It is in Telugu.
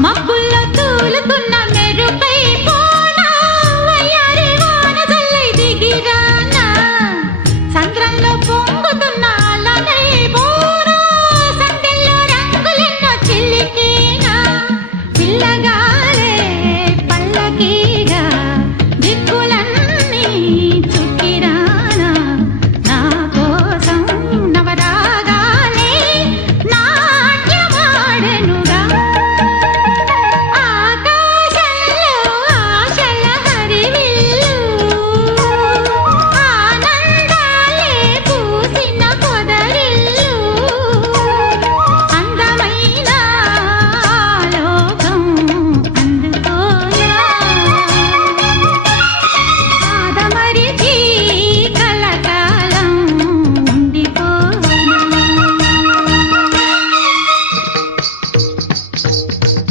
మబ్బుల్లో తూలుతున్న మెరుపై పోనా వయ్యారి వాన జల్లై దిగిరానా సంద్రంలో పొంగుతున్న అలనై పోనా సందెల్లో రంగులెన్నో చిల్లికేనా పిల్లగా